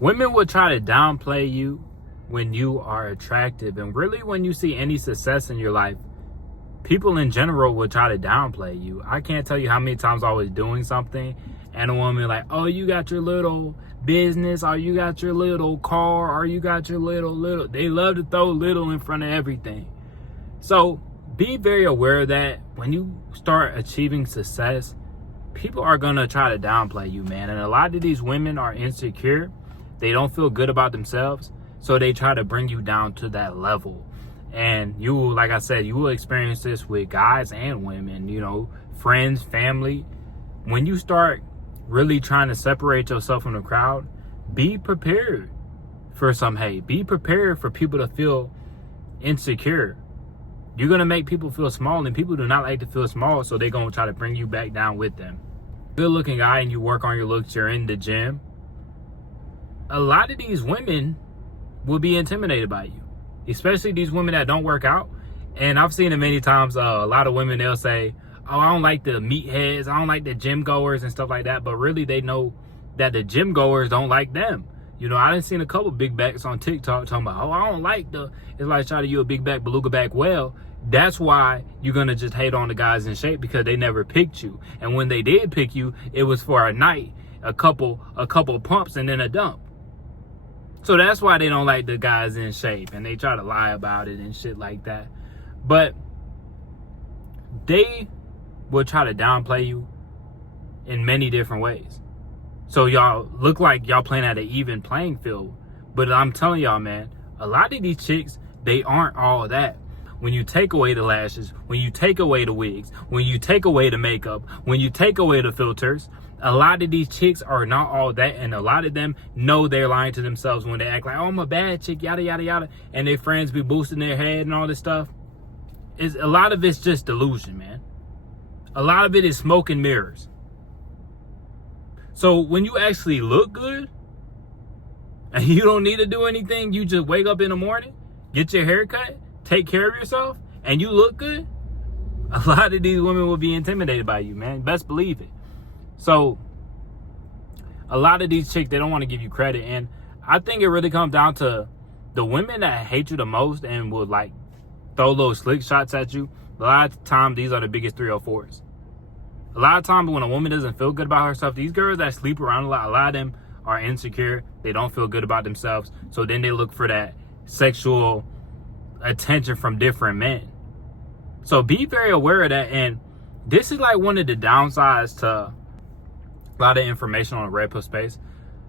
Women will try to downplay you when you are attractive. And really, when you see any success in your life, people in general will try to downplay you. I can't tell you how many times I was doing something and a woman like, oh, you got your little business, or you got your little car, or you got your little. They love to throw little in front of everything. So be very aware that when you start achieving success, people are going to try to downplay you, man. And a lot of these women are insecure. They don't feel good about themselves. So they try to bring you down to that level. And you will, like I said, you will experience this with guys and women, you know, friends, family. When you start really trying to separate yourself from the crowd, be prepared for some hate. Be prepared for people to feel insecure. You're going to make people feel small, and people do not like to feel small, so they're going to try to bring you back down with them. Good looking guy and you work on your looks, you're in the gym, a lot of these women will be intimidated by you, especially these women that don't work out. And I've seen it many times. A lot of women, they'll say, oh, I don't like the meatheads, I don't like the gym goers and stuff like that. But really, they know that the gym goers don't like them. You know, I done seen a couple big backs on TikTok talking about, oh, I don't like it's like trying to you a big back, beluga back. Well, that's why you're going to just hate on the guys in shape, because they never picked you. And when they did pick you, it was for a night, a couple pumps and then a dump. So that's why they don't like the guys in shape, and they try to lie about it and shit like that. But they will try to downplay you in many different ways. So y'all look like y'all playing at an even playing field. But I'm telling y'all, man, a lot of these chicks, they aren't all that. When you take away the lashes, when you take away the wigs, when you take away the makeup, when you take away the filters, a lot of these chicks are not all that. And a lot of them know they're lying to themselves when they act like, oh, I'm a bad chick, yada, yada, yada. And their friends be boosting their head and all this stuff. A lot of it's just delusion, man. A lot of it is smoke and mirrors. So when you actually look good and you don't need to do anything, you just wake up in the morning, get your hair cut, take care of yourself, and you look good, a lot of these women will be intimidated by you, man. Best believe it. So a lot of these chicks, they don't want to give you credit. And I think it really comes down to the women that hate you the most and will like throw little slick shots at you. A lot of times, these are the biggest 304s. A lot of times when a woman doesn't feel good about herself, these girls that sleep around a lot of them are insecure. They don't feel good about themselves. So then they look for that sexual attention from different men. So be very aware of that. And this is like one of the downsides to a lot of information on the red pill space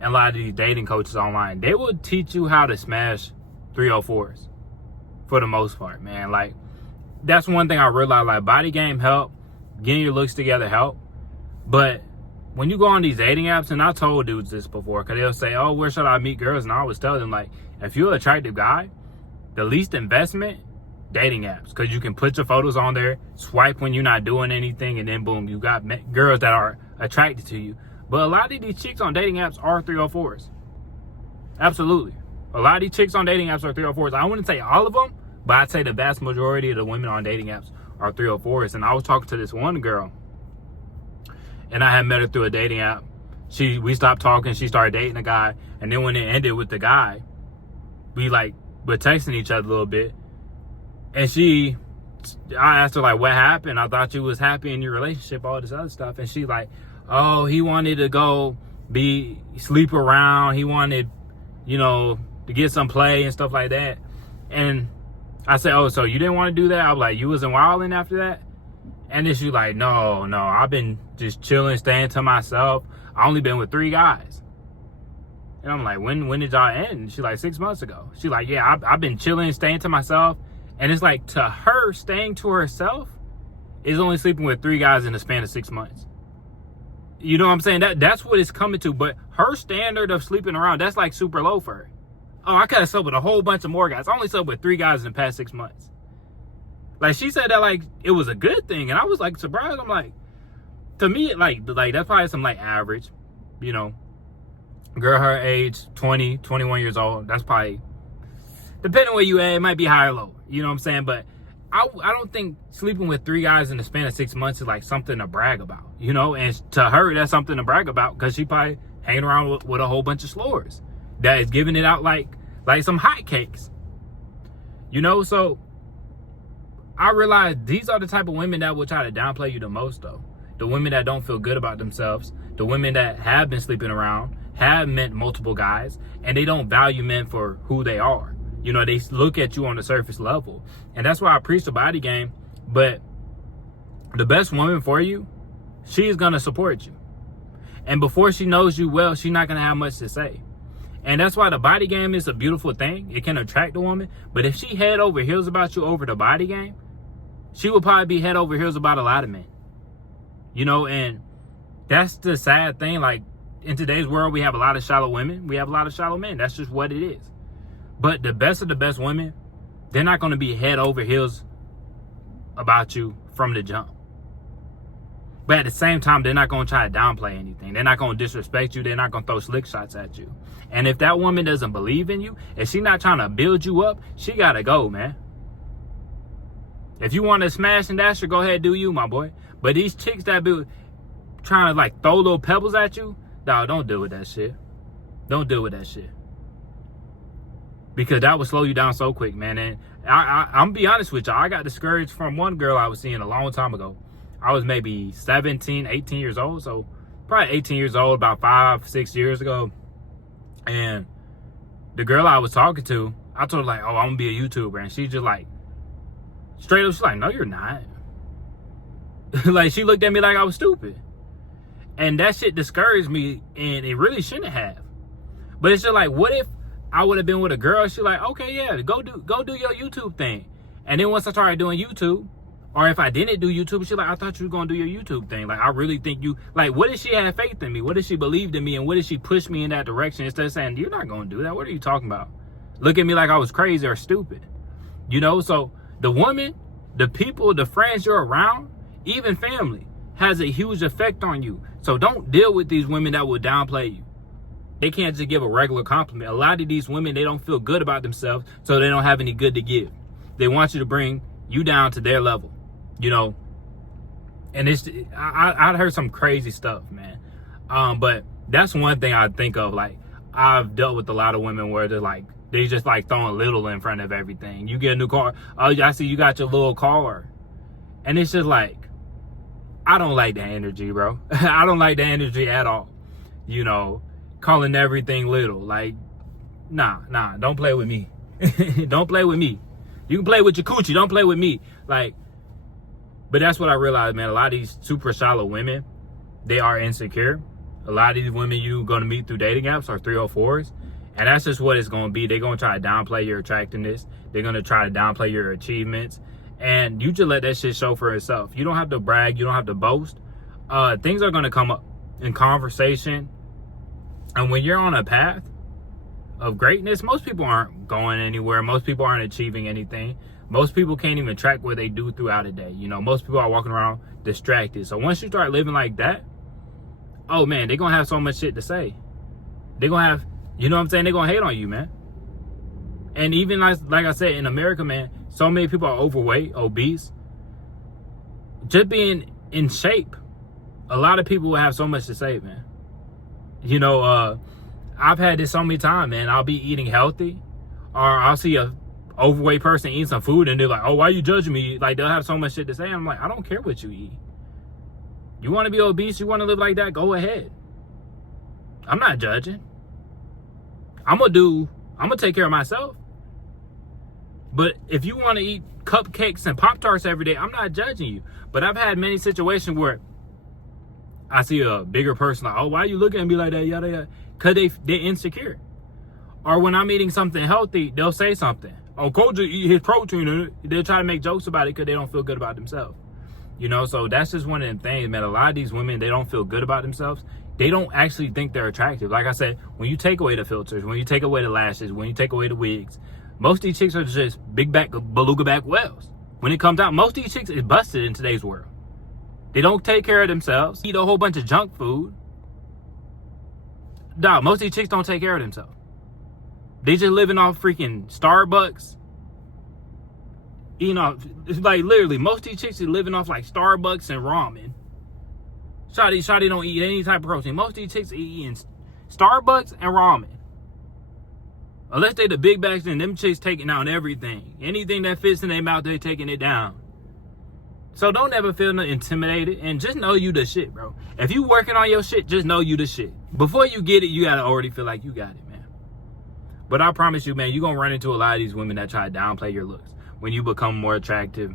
and a lot of these dating coaches online. They will teach you how to smash 304s for the most part, man. Like, that's one thing I realized. Like, body game help, getting your looks together help, but when you go on these dating apps, and I told dudes this before, because they'll say, oh, where should I meet girls? And I always tell them, like, if you're an attractive guy, the least investment, dating apps, because you can put your photos on there, swipe when you're not doing anything, and then boom, you got girls that are attracted to you. But a lot of these chicks on dating apps are 304s. Absolutely. A lot of these chicks on dating apps are 304s. I wouldn't say all of them, but I'd say the vast majority of the women on dating apps are 304s. And I was talking to this one girl, and I had met her through a dating app. We stopped talking, she started dating a guy, and then when it ended with the guy, we were texting each other a little bit. And I asked her, like, what happened? I thought you was happy in your relationship, all this other stuff. And she like, oh, he wanted to go sleep around. He wanted, to get some play and stuff like that. And I said, oh, so you didn't want to do that? I was like, you wasn't wilding after that? And then she like, no, I've been just chilling, staying to myself. I only been with 3 guys. And I'm like, when did y'all end? She like, 6 months ago. She like, yeah, I've been chilling, staying to myself. And it's like, to her, staying to herself is only sleeping with 3 guys in the span of 6 months. You know what I'm saying? That's what it's coming to. But her standard of sleeping around, that's like super low for her. Oh, I could have slept with a whole bunch of more guys. I only slept with 3 guys in the past 6 months. Like, she said that like it was a good thing. And I was like surprised. I'm like, to me, like that's probably some like average, girl her age, 20, 21 years old. That's probably, depending on where you at, it might be high or low. You know what I'm saying? But I don't think sleeping with 3 guys in the span of 6 months is like something to brag about, And to her, that's something to brag about because she probably hanging around with a whole bunch of slores. that is giving it out like some hotcakes. You know, so I realize these are the type of women that will try to downplay you the most, though. The women that don't feel good about themselves, the women that have been sleeping around, have met multiple guys, and they don't value men for who they are. You know, they look at you on the surface level. And that's why I preach the body game. But the best woman for you, she's going to support you. And before she knows you well, she's not going to have much to say. And that's why the body game is a beautiful thing. It can attract a woman. But if she head over heels about you over the body game, she will probably be head over heels about a lot of men. You know, and that's the sad thing. Like, in today's world, we have a lot of shallow women. We have a lot of shallow men. That's just what it is. But the best of the best women, they're not going to be head over heels about you from the jump. But at the same time, they're not going to try to downplay anything. They're not going to disrespect you. They're not going to throw slick shots at you. And if that woman doesn't believe in you, if she's not trying to build you up, she got to go, man. If you want to smash and dash her, go ahead, do you, my boy. But these chicks that be trying to like throw little pebbles at you, dog, don't deal with that shit. Don't deal with that shit. Because that will slow you down so quick, man. And I'm going to be honest with y'all. I got discouraged from one girl I was seeing a long time ago. I was maybe 17, 18 years old. So probably 18 years old, about 5, 6 years ago. And the girl I was talking to, I told her like, oh, I'm going to be a YouTuber. And she just like, straight up, she's like, no, you're not. Like, she looked at me like I was stupid. And that shit discouraged me, and it really shouldn't have. But it's just like, what if I would have been with a girl? She's like, okay, yeah, go do your YouTube thing. And then once I started doing YouTube, or if I didn't do YouTube, she's like, I thought you were going to do your YouTube thing. Like, I really think you, like, what if she had faith in me? What if she believed in me? And what if she pushed me in that direction instead of saying, you're not going to do that? What are you talking about? Look at me like I was crazy or stupid. You know, so the woman, the people, the friends you're around, even family, has a huge effect on you. So don't deal with these women that will downplay you. They can't just give a regular compliment. A lot of these women, they don't feel good about themselves, so they don't have any good to give. They want you to bring you down to their level, you know. And I heard some crazy stuff, man. But that's one thing I think of. Like, I've dealt with a lot of women where they're like, they just like throwing little in front of everything. You get a new car. Oh, I see you got your little car. And it's just like, I don't like that energy, bro. I don't like that energy at all. You know, calling everything little. Like, nah, don't play with me. Don't play with me. You can play with your coochie, don't play with me. Like, but that's what I realized, man. A lot of these super shallow women, they are insecure. A lot of these women you're going to meet through dating apps are 304s. And that's just what it's going to be. They're going to try to downplay your attractiveness. They're going to try to downplay your achievements. And you just let that shit show for itself. You don't have to brag. You don't have to boast. Things are going to come up in conversation. And when you're on a path of greatness, most people aren't going anywhere. Most people aren't achieving anything. Most people can't even track what they do throughout a day. You know, most people are walking around distracted. So once you start living like that, oh man, they're going to have so much shit to say. They're going to have, you know what I'm saying? They're going to hate on you, man. And even like I said, in America, man, so many people are overweight, obese. Just being in shape, a lot of people will have so much to say, man. You know, I've had this so many times, man. I'll be eating healthy, or I'll see a overweight person eating some food, and they're like, oh, why are you judging me? Like, they'll have so much shit to say. I'm like, I don't care what you eat. You want to be obese, you want to live like that, go ahead. I'm not judging. I'm going to take care of myself. But if you want to eat cupcakes and Pop-Tarts every day, I'm not judging you. But I've had many situations where I see a bigger person like, oh, why are you looking at me like that? Yada, yada. Because they're insecure. Or when I'm eating something healthy, they'll say something. Oh, Coach eat his protein in it. They'll try to make jokes about it because they don't feel good about themselves. You know, so that's just one of them things, man. A lot of these women, they don't feel good about themselves. They don't actually think they're attractive. Like I said, when you take away the filters, when you take away the lashes, when you take away the wigs, most of these chicks are just big back, beluga back whales. When it comes out, most of these chicks is busted in today's world. They don't take care of themselves, eat a whole bunch of junk food. Dog, most of these chicks don't take care of themselves. They just living off freaking Starbucks. You know, it's like literally, most of these chicks are living off like Starbucks and ramen. Shawty don't eat any type of protein. Most of these chicks are eating Starbucks and ramen. Unless they the big bags, then them chicks taking out everything. Anything that fits in their mouth, they taking it down. So don't ever feel intimidated, and just know you the shit, bro. If you working on your shit, just know you the shit. Before you get it, you gotta already feel like you got it, man. But I promise you, man, you're gonna run into a lot of these women that try to downplay your looks. When you become more attractive,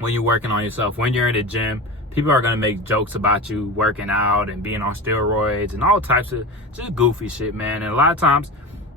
when you're working on yourself, when you're in the gym, people are gonna make jokes about you working out and being on steroids and all types of just goofy shit, man. And a lot of times,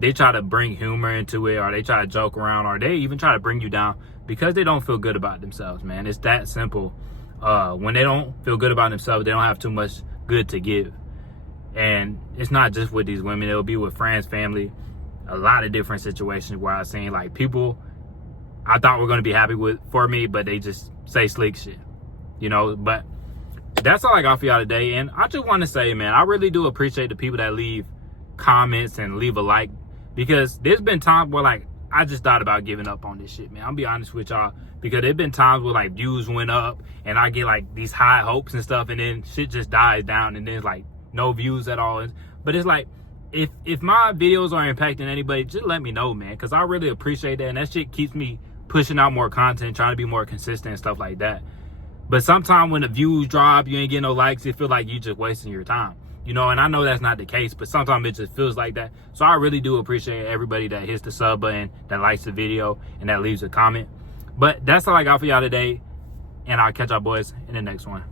they try to bring humor into it, or they try to joke around, or they even try to bring you down because they don't feel good about themselves, man. It's that simple. When they don't feel good about themselves, they don't have too much good to give. And it's not just with these women. It'll be with friends, family, a lot of different situations where I've seen like people I thought were going to be happy for me, but they just say slick shit, you know. But that's all I got for y'all today. And I just want to say, man, I really do appreciate the people that leave comments and leave a like. Because there's been times where, like, I just thought about giving up on this shit, man. I'll be honest with y'all. Because there's been times where, like, views went up and I get, like, these high hopes and stuff. And then shit just dies down and there's, like, no views at all. But it's like, if my videos are impacting anybody, just let me know, man. Because I really appreciate that. And that shit keeps me pushing out more content, trying to be more consistent and stuff like that. But sometimes when the views drop, you ain't getting no likes, it feel like you just wasting your time. You know, and I know that's not the case, but sometimes it just feels like that. So I really do appreciate everybody that hits the sub button, that likes the video, and that leaves a comment. But that's all I got for y'all today. And I'll catch y'all boys in the next one.